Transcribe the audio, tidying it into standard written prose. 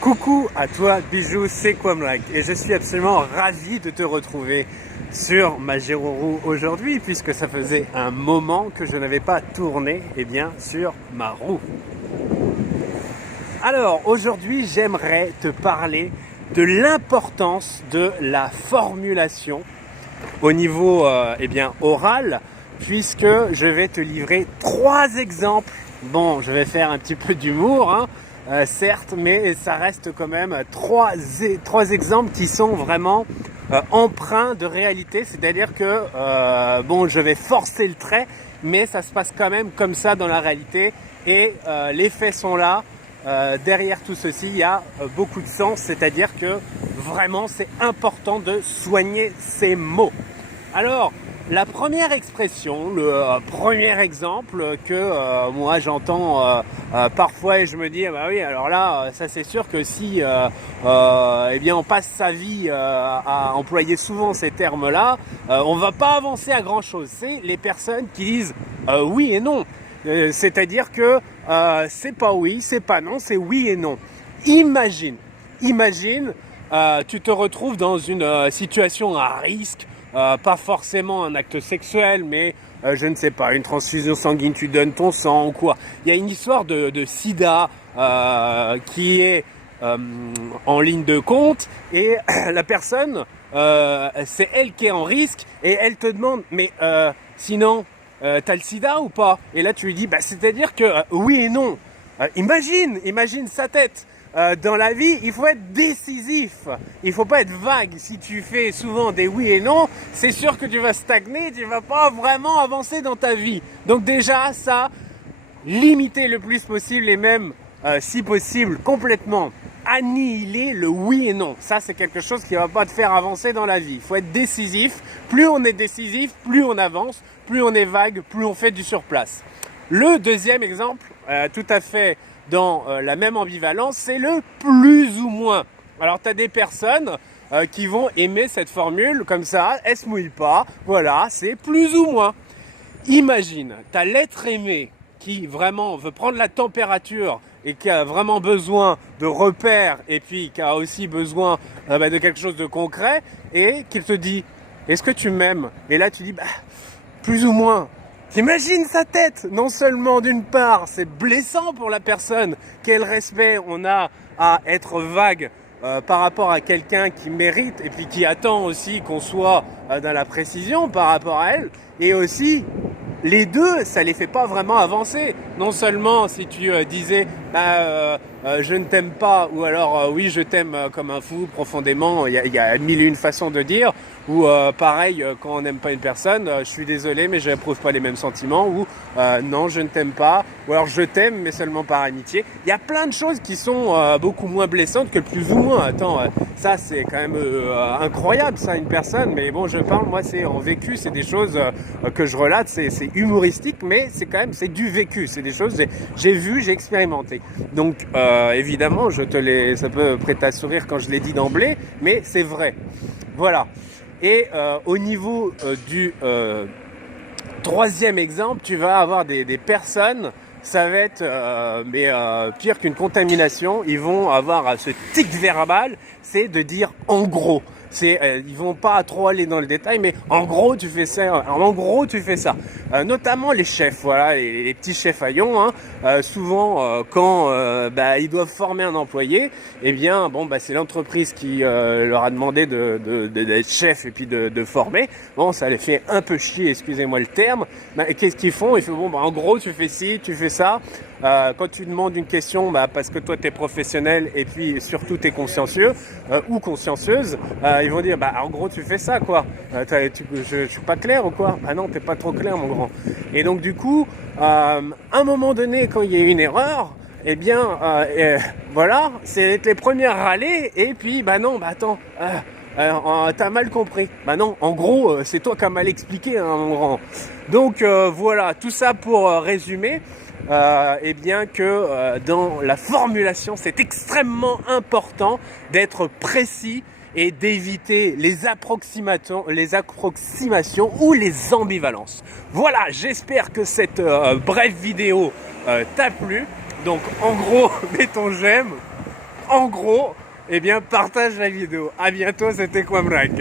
Coucou à toi Bijou, c'est Quamlac et je suis absolument ravi de te retrouver sur ma Géroroue aujourd'hui puisque ça faisait un moment que je n'avais pas tourné sur ma roue. Alors aujourd'hui j'aimerais te parler de l'importance de la formulation au niveau oral puisque je vais te livrer 3 exemples. Bon, je vais faire un petit peu d'humour, certes, mais ça reste quand même trois exemples qui sont vraiment empreints de réalité. C'est-à-dire que, je vais forcer le trait, mais ça se passe quand même comme ça dans la réalité. Et les faits sont là. Derrière tout ceci, il y a beaucoup de sens. C'est-à-dire que vraiment, c'est important de soigner ses mots. Alors, la première expression, le premier exemple que moi j'entends parfois et je me dis bah oui alors là ça c'est sûr que si on passe sa vie à employer souvent ces termes-là, on va pas avancer à grand chose. C'est les personnes qui disent oui et non. C'est-à-dire que c'est pas oui, c'est pas non, c'est oui et non. Imagine, tu te retrouves dans une situation à risque. Pas forcément un acte sexuel, mais je ne sais pas, une transfusion sanguine, tu donnes ton sang ou quoi. Il y a une histoire de sida qui est en ligne de compte et la personne, c'est elle qui est en risque et elle te demande, mais sinon, t'as le sida ou pas? Et là tu lui dis, bah c'est-à-dire que oui et non. Imagine sa tête. Dans la vie, il faut être décisif. Il faut pas être vague. Si tu fais souvent des oui et non, c'est sûr que tu vas stagner, tu vas pas vraiment avancer dans ta vie. Donc déjà, ça, limiter le plus possible et même, si possible, complètement annihiler le oui et non. Ça, c'est quelque chose qui va pas te faire avancer dans la vie. Il faut être décisif. Plus on est décisif, plus on avance. Plus on est vague, plus on fait du surplace. Le deuxième exemple, tout à fait dans la même ambivalence, c'est le plus ou moins. Alors tu as des personnes qui vont aimer cette formule comme ça, elle se mouille pas, voilà, c'est plus ou moins. Imagine, ta l'être aimé qui vraiment veut prendre la température et qui a vraiment besoin de repères et puis qui a aussi besoin de quelque chose de concret et qui te dit « Est-ce que tu m'aimes ?» Et là tu dis « Plus ou moins ». T'imagines sa tête? Non seulement d'une part, c'est blessant pour la personne, quel respect on a à être vague par rapport à quelqu'un qui mérite et puis qui attend aussi qu'on soit dans la précision par rapport à elle, et aussi les deux, ça les fait pas vraiment avancer. Non seulement si tu disais je ne t'aime pas, ou alors oui je t'aime comme un fou profondément, il y a mille et une façons de dire, ou pareil quand on n'aime pas une personne, je suis désolé mais je n'éprouve pas les mêmes sentiments, ou non je ne t'aime pas, ou alors je t'aime mais seulement par amitié. Il y a plein de choses qui sont beaucoup moins blessantes que le plus ou moins. Attends, ça c'est quand même incroyable ça, une personne, mais bon je parle, moi c'est en vécu, c'est des choses que je relate, c'est humoristique mais c'est quand même, c'est du vécu, c'est des choses j'ai vu, j'ai expérimenté. Donc évidemment ça peut prêter à sourire quand je l'ai dit d'emblée, mais c'est vrai. Voilà. Et au niveau du troisième exemple, tu vas avoir des personnes, ça va être pire qu'une contamination. Ils vont avoir ce tic verbal, c'est de dire en gros. Ils vont pas trop aller dans le détail, mais en gros tu fais ça. En gros tu fais ça. Notamment les chefs, voilà, les petits chefs haillons. Souvent quand ils doivent former un employé, c'est l'entreprise qui leur a demandé d'être chef et puis de former. Bon, ça les fait un peu chier, excusez-moi le terme. Qu'est-ce qu'ils font? Ils font en gros tu fais ci, tu fais ça. Quand tu demandes une question, parce que toi tu es professionnel et puis surtout tu es consciencieux ou consciencieuse, ils vont dire en gros tu fais ça quoi. Je suis pas clair ou quoi? Ah non, t'es pas trop clair mon grand. Et donc du coup, à un moment donné quand il y a une erreur, voilà, c'est les premiers à râler et puis attends. T'as mal compris. Non, en gros, c'est toi qui as mal expliqué, mon grand. Donc voilà, tout ça pour résumer. Dans la formulation, c'est extrêmement important d'être précis et d'éviter les approximations ou les ambivalences. Voilà, j'espère que cette brève vidéo t'a plu. Donc en gros, mets ton j'aime. en gros, eh bien, partage la vidéo. À bientôt, c'était Kwamrak.